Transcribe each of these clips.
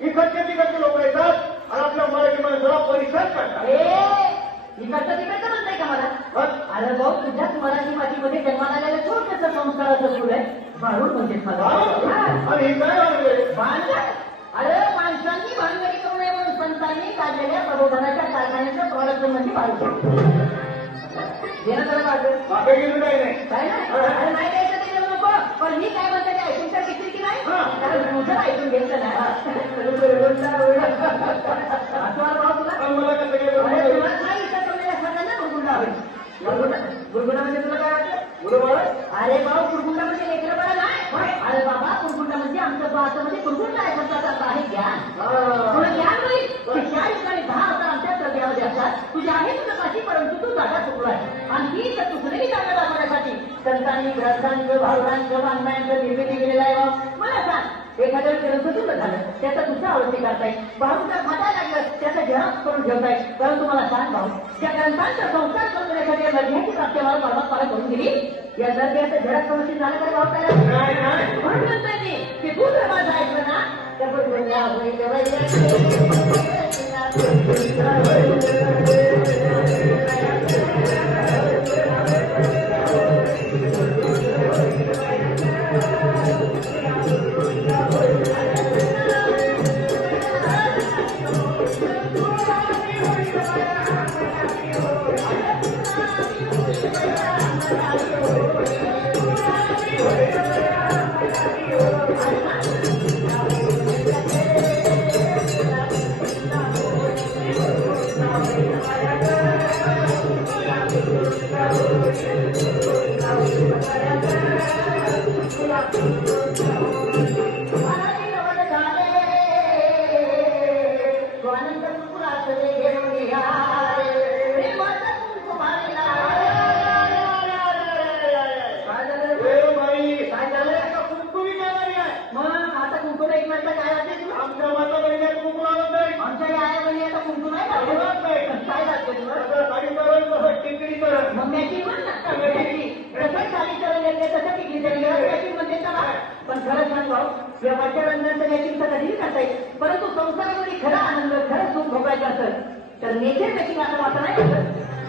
इकडचे तिकडचे लोक येतात आणि आपल्या मराठी माणसाला परिसर करतात. इकडचं तिकडचं म्हणताय का मला? अरे भाऊ, तुझ्याच मराठी मातीमध्ये जन्माला आलेलं छोटंसं संस्काराचं फुल आहे, भारूड म्हणजे आणि हे काय भांडण. अरे माणसांनी भांडणी करू नये म्हणून संतांनी काढलेल्या प्रबोधनाच्या कारखान्याचं प्रॉडक्ट म्हणजे भारूड. देणं तर मागे गेलं काही नाही. काय नाही? अरे नाही द्यायचं ते देऊ नको, पण मी काय म्हणते ते ऐकून तर घेतली की नाही? कारण तुझं ऐकून घेतलं ना मला कसं गेलं गुरगुंडा म्हणजे तुला काय वाटलं? अरे भाऊ, गुरगुंडा म्हणजे लेकरं बाळा नाही. अरे बाबा, गुरगुंडा म्हणजे आमचं भाषामध्ये गुरगुंडा आहे, शब्दाचा आहे ज्ञान. तुला ज्ञान नाही. त्या ठिकाणी 10 अवतार आमच्या प्रज्ञामध्ये असतात. तुझ्या आहे तुझं काशी, परंतु तू जागा चुकला आहे. आणि ही तर दुसरी जागा दाखवण्यासाठी संतांनी ग्रंथांचं, भावनांचं, वाङ्मयांचं निर्मिती केलेलं आहे. मला सांग, एखाद्या ग्रंथ तुला झालं, त्याचा दुसरा आवृत्ती करताय, भाऊचा खाता लागलं, त्याचा झेरॉक्स करून ठेवताय. परंतु मला सांग भाऊ, त्या ग्रंथांचा संस्कार करण्यासाठी लढण्याची प्राप्ती मला परमात्माला करून दिली. या दर्जाचं झेरॉक्स करून झालं तर भाऊ त्याला म्हणून म्हणताय मी की तू जर माझं ऐकलं ना तर पण खरं सांग भाऊ, व्यवहारच्या रंगांचं मॅचिंग तर कधीही करता येईल. परंतु संसारामध्ये खरा आनंद, खरं सुख भोगायचं असेल तर नेचर मॅचिंग असं वाटत नाही.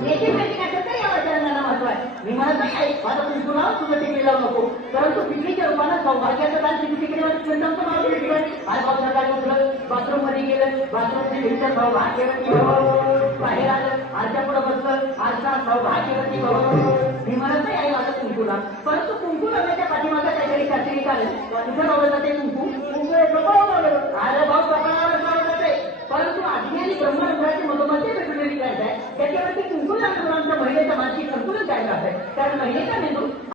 नेचर मॅचिंग असेल तर व्यवहारच्या रंगांना महत्व आहे. मी म्हणत नाही आहे माझं पिंटू लाव, तुझं टिकली लावू नको, परंतु पिकलीच्या रूपानं सौभाग्याचं दान तिथे टिकलीवर आणि पावसाळ्यात काय म्हटलं, बाथरूम मध्ये गेलं, बाथरूमची भिंत सौभाग्य केलं की बाहेर आलं, आरच्या पुढं बसलं, आरचा सौभाग्य केलं की मी म्हणत नाही आहे माझं कुंकूला, परंतु कुंकू लावण्याच्या पाठीमागं काहीतरी शास्त्रीय कारण कुठं लावलं जाते कुंकू? अरे भाऊ, कपाळावर लावलं जाते, परंतु अज्ञानी ब्रह्मरुद्राची मधोमध्य पेटवलेली काय आहे त्याच्यावरती कुंकू लावण्याचं महिलेच्या मानसिक संतुलन काय आहे. कारण महिलेचा मेंदू